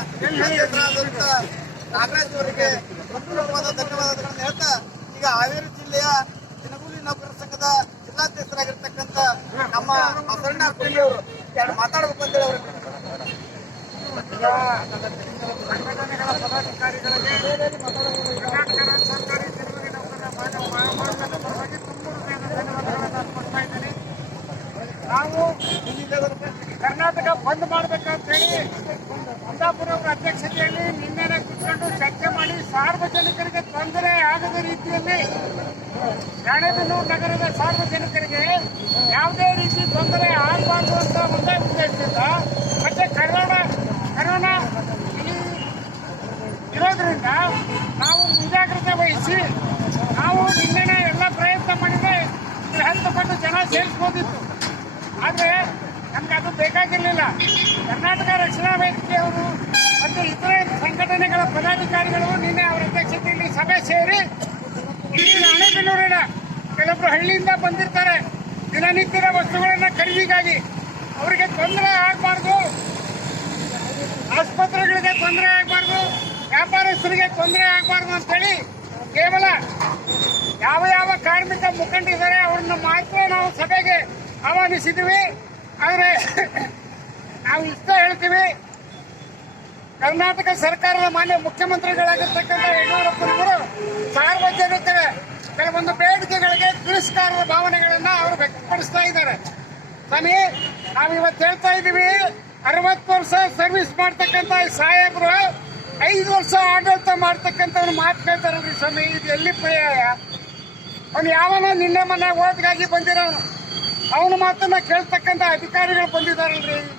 ಅಧ್ಯಕ್ಷರಾದಂತ ನಾಗರಾಜ್ ಅವರಿಗೆ ಹೃತ್ಪೂರ್ವಕವಾದ ಧನ್ಯವಾದಗಳನ್ನು ಹೇಳ್ತಾ, ಈಗ ಹಾವೇರಿ ಜಿಲ್ಲೆಯ ದಿನಗೂಲಿ ನೌಕರರ ಸಂಘದ ಜಿಲ್ಲಾಧ್ಯಕ್ಷರಾಗಿರ್ತಕ್ಕಂಥ ನಮ್ಮ ಎರಡು ಮಾತಾಡ್ಬೇಕು ಅಂತೇಳಿ ಅವರು ಕರ್ನಾಟಕ ಧನ್ಯವಾದಗಳನ್ನು ಅರ್ಪಿಸ್ತಾ ಇದ್ದೀನಿ ನಾವು ಕರ್ನಾಟಕ ಬಂದ್ ಮಾಡ್ಬೇಕಂತ ಹೇಳಿ ಕುಂದಾಪುರ ಅವರ ಅಧ್ಯಕ್ಷತೆಯಲ್ಲಿ ನಿನ್ನೆ ಕುತ್ಕೊಂಡು ಚರ್ಚೆ ಮಾಡಿ ಸಾರ್ವಜನಿಕರಿಗೆ ತೊಂದರೆ ಆಗದ ರೀತಿಯಲ್ಲಿ, ರಾಣೆಬೆನ್ನೂರು ನಗರದ ಸಾರ್ವಜನಿಕರಿಗೆ ಯಾವುದೇ ರೀತಿ ತೊಂದರೆ ಆಗಬಾರ್ದು ಅಂತ ಒಂದೇ ಉದ್ದೇಶದಿಂದ ಮತ್ತೆ ಕರೋನಾ ಕರೋನಾ ಇರೋದ್ರಿಂದ ನಾವು ಮುಂಜಾಗ್ರತೆ ವಹಿಸಿ ನಾವು ನಿನ್ನೆ ಎಲ್ಲ ಪ್ರಯತ್ನ ಮಾಡಿದ್ರೆ ಹೆಲ್ತ್ ಪಟ್ಟು ಜನ ಸೇರಿಸ್ಬೋದಿತ್ತು. ಆದರೆ ನಮ್ಗೆ ಅದು ಬೇಕಾಗಿರಲಿಲ್ಲ. ಕರ್ನಾಟಕ ರಕ್ಷಣಾ ವೇದಿಕೆಯವರು ಮತ್ತು ಇತರೆ ಸಂಘಟನೆಗಳ ಪದಾಧಿಕಾರಿಗಳು ನಿನ್ನೆ ಅವರ ಅಧ್ಯಕ್ಷತೆಯಲ್ಲಿ ಸಭೆ ಸೇರಿ ಇಲ್ಲಿ ರಾಣೆಬೆನ್ನೂರಿನ ಕೆಲವೊಬ್ಬರು ಹಳ್ಳಿಯಿಂದ ಬಂದಿರ್ತಾರೆ. ದಿನನಿತ್ಯದ ವಸ್ತುಗಳನ್ನ ಖರೀದಿಗಾಗಿ. ಅವರಿಗೆ ತೊಂದರೆ ಆಗಬಾರ್ದು. ಆಸ್ಪತ್ರೆಗಳಿಗೆ ತೊಂದರೆ ಆಗಬಾರ್ದು. ವ್ಯಾಪಾರಸ್ಥರಿಗೆ ತೊಂದರೆ ಆಗಬಾರ್ದು ಅಂತೇಳಿ ಕೇವಲ ಯಾವ ಯಾವ ಕಾರ್ಮಿಕ ಮುಖಂಡಿದ್ದಾರೆ ಅವ್ರನ್ನ ಮಾತ್ರ ನಾವು ಸಭೆಗೆ ಆಹ್ವಾನಿಸಿದ್ದೀವಿ ಆದರೆ ನಾವು ಇಷ್ಟ ಹೇಳ್ತೀವಿ. ಕರ್ನಾಟಕ ಸರ್ಕಾರದ ಮಾನ್ಯ ಮುಖ್ಯಮಂತ್ರಿಗಳಾಗಿರ್ತಕ್ಕಂಥ ಯಡಿಯೂರಪ್ಪನವರು ಸಾರ್ವಜನಿಕರ ಕೆಲವೊಂದು ಬೇಡಿಕೆಗಳಿಗೆ ತಿರಸ್ಕಾರದ ಭಾವನೆಗಳನ್ನ ಅವರು ವ್ಯಕ್ತಪಡಿಸ್ತಾ ಇದ್ದಾರೆ. ಸ್ವಾಮಿ, ನಾವು ಇವತ್ತು ಹೇಳ್ತಾ ಇದ್ದೀವಿ, ಅರವತ್ತು ವರ್ಷ ಸರ್ವಿಸ್ ಮಾಡ್ತಕ್ಕಂಥ ಸಾಹೇಬರು ಐದು ವರ್ಷ ಆಡಳಿತ ಮಾಡ್ತಕ್ಕಂಥವ್ರು ಮಾತು ಕೇಳ್ತಾರಲ್ರಿ ಸ್ವಾಮಿ, ಇದು ಎಲ್ಲಿ ಪರ್ಯಾಯ? ಅವನು ಯಾವನ ನಿನ್ನೆ ಮೊನ್ನೆ ಓಟ್ಗಾಗಿ ಬಂದಿರೋನು. ಅವನು ಮಾತನ್ನ ಕೇಳ್ತಕ್ಕಂಥ ಅಧಿಕಾರಿಗಳು ಬಂದಿದ್ದಾರಲ್ರಿ ಇದು.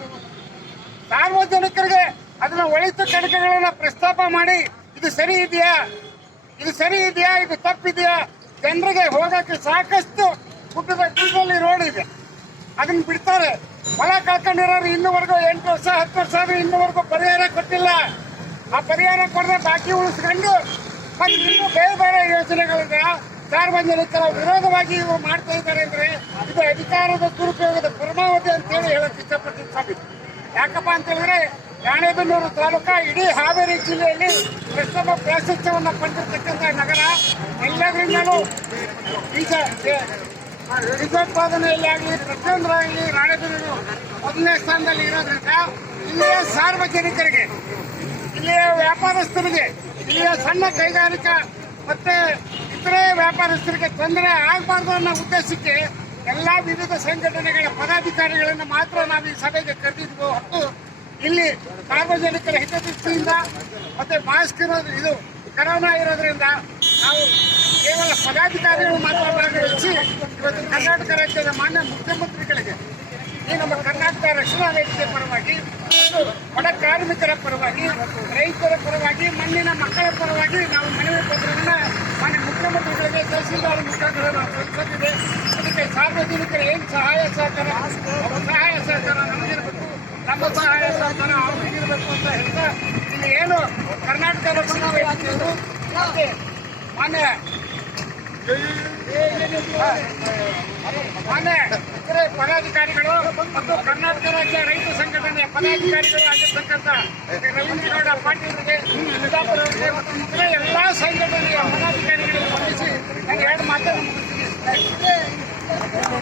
ಸಾರ್ವಜನಿಕರಿಗೆ ಅದನ್ನ ಒಳಿತು ಕಡಿಕೆಗಳನ್ನ ಪ್ರಸ್ತಾಪ ಮಾಡಿ, ಇದು ಸರಿ ಇದೆಯಾ? ಇದು ಸರಿ ಇದೆಯಾ? ಇದು ತಪ್ಪಿದೆಯಾ? ಜನರಿಗೆ ಹೋಗಕ್ಕೆ ಸಾಕಷ್ಟು ಹುಟ್ಟಿದ ಗುಡ್ಡಲ್ಲಿ ರೋಡ್ ಇದೆ. ಅದನ್ನ ಬಿಡ್ತಾರೆ. ಹೊಲ ಕಳ್ಕೊಂಡಿರೋರು ಇನ್ನುವರೆಗೂ ಎಂಟು ವರ್ಷ, ಹತ್ತು ವರ್ಷ ಆದ್ರೂ ಇನ್ನುವರೆಗೂ ಪರಿಹಾರ ಕೊಟ್ಟಿಲ್ಲ. ಆ ಪರಿಹಾರ ಕೊಡದೆ ಬಾಕಿ ಉಳಿಸ್ಕೊಂಡು ಮತ್ತೆ ಇನ್ನೂ ಬೇರೆ ಬೇರೆ ಯೋಜನೆಗಳನ್ನ ಸಾರ್ವಜನಿಕರ ವಿರೋಧವಾಗಿ ಇವರು ಮಾಡ್ತಾ ಇದ್ದಾರೆ ಅಂದ್ರೆ ಇದು ಅಧಿಕಾರದ ದುರುಪಯೋಗದ ಪರಮಾವಧಿ ಅಂತೇಳಿ ಹೇಳಕ್ ಇಷ್ಟಪಟ್ಟಿದ್ದು ಅಂತ ಹೇಳಿದ್ರೆ ರಾಣೆಬೆನ್ನೂರು ತಾಲೂಕಾ ಇಡೀ ಹಾವೇರಿ ಜಿಲ್ಲೆಯಲ್ಲಿ ಪ್ರಥಮ ಪ್ರಾಶಸ್ತ್ಯವನ್ನು ಪಡೆದಿರ್ತಕ್ಕಂಥ ನಗರ. ಎಲ್ಲದರಿಂದಲೂ ಬೀಜ ಬೀಜೋತ್ಪಾದನೆಯಲ್ಲಿ ಆಗಲಿ ಪ್ರತಿಯೊಂದರಲ್ಲಿ ರಾಣೇಬೆನ್ನೂರು ಮೊದಲನೇ ಸ್ಥಾನದಲ್ಲಿ ಇರೋದ್ರಿಂದ ಇಲ್ಲಿಯ ಸಾರ್ವಜನಿಕರಿಗೆ, ಇಲ್ಲಿಯ ವ್ಯಾಪಾರಸ್ಥರಿಗೆ, ಇಲ್ಲಿಯ ಸಣ್ಣ ಕೈಗಾರಿಕಾ ಮತ್ತೆ ಇತರೆ ವ್ಯಾಪಾರಸ್ಥರಿಗೆ ತೊಂದರೆ ಆಗಬಾರ್ದು ಅನ್ನೋ ಉದ್ದೇಶಕ್ಕೆ ಎಲ್ಲಾ ವಿವಿಧ ಸಂಘಟನೆಗಳ ಪದಾಧಿಕಾರಿಗಳನ್ನು ಮಾತ್ರ ನಾವು ಈ ಸಭೆಗೆ ಕರೆದಿದ್ವು. ಹೊರತು ಇಲ್ಲಿ ಸಾರ್ವಜನಿಕರ ಹಿತದೃಷ್ಟಿಯಿಂದ ಮತ್ತೆ ಮಾಸ್ಕ್ ಇರೋದು ಇದು ಕರೋನಾ ಇರೋದ್ರಿಂದ ನಾವು ಕೇವಲ ಪದಾಧಿಕಾರಿಗಳು ಮಾತ್ರ ಭಾಗವಹಿಸಿ ಇವತ್ತು ಕರ್ನಾಟಕ ರಾಜ್ಯದ ಮಾನ್ಯ ಮುಖ್ಯಮಂತ್ರಿಗಳಿಗೆ ಈ ನಮ್ಮ ಕರ್ನಾಟಕ ರಕ್ಷಣಾ ವೇದಿಕೆ ಪರವಾಗಿ ಬಡ ಕಾರ್ಮಿಕರ ಪರವಾಗಿ, ರೈತರ ಪರವಾಗಿ, ಮಣ್ಣಿನ ಮಕ್ಕಳ ಪರವಾಗಿ ನಾವು ಮನವಿ ಪತ್ರವನ್ನ ಮಾನ್ಯ ಮುಖ್ಯಮಂತ್ರಿಗಳಿಗೆ ತಹಸೀಲ್ದಾರ್ ಮುಖಾಂತರ ನಾವು ಅದಕ್ಕೆ ಸಾರ್ವಜನಿಕರ ಏನು ಸಹಾಯ ಸಹಕಾರ ಅವ್ರ ಸಹಾಯ ಸಹಕಾರ ನಮಗಿರಬೇಕು ನಮ್ಮ ಸಹಾಯ ಆಗಿರಬೇಕು ಅಂತ ಹೇಳ್ತಾ ಇಲ್ಲಿ ಏನು ಕರ್ನಾಟಕ ರಕ್ಷಣಾ ವೇದಿಕೆಯವರು ಮತ್ತೆ ಮಾನ್ಯ. ಮಾನ್ಯ, ಇತರೆ ಪದಾಧಿಕಾರಿಗಳು ಮತ್ತು ಕರ್ನಾಟಕ ರಾಜ್ಯ ರೈತ ಸಂಘಟನೆಯ ಪದಾಧಿಕಾರಿಗಳು ಆಗಿರ್ತಕ್ಕಂಥ ರವೀಂದ್ರಗೌಡ ಸಿದ್ದಾಪುರ ಅವರಿಗೆ ಮತ್ತು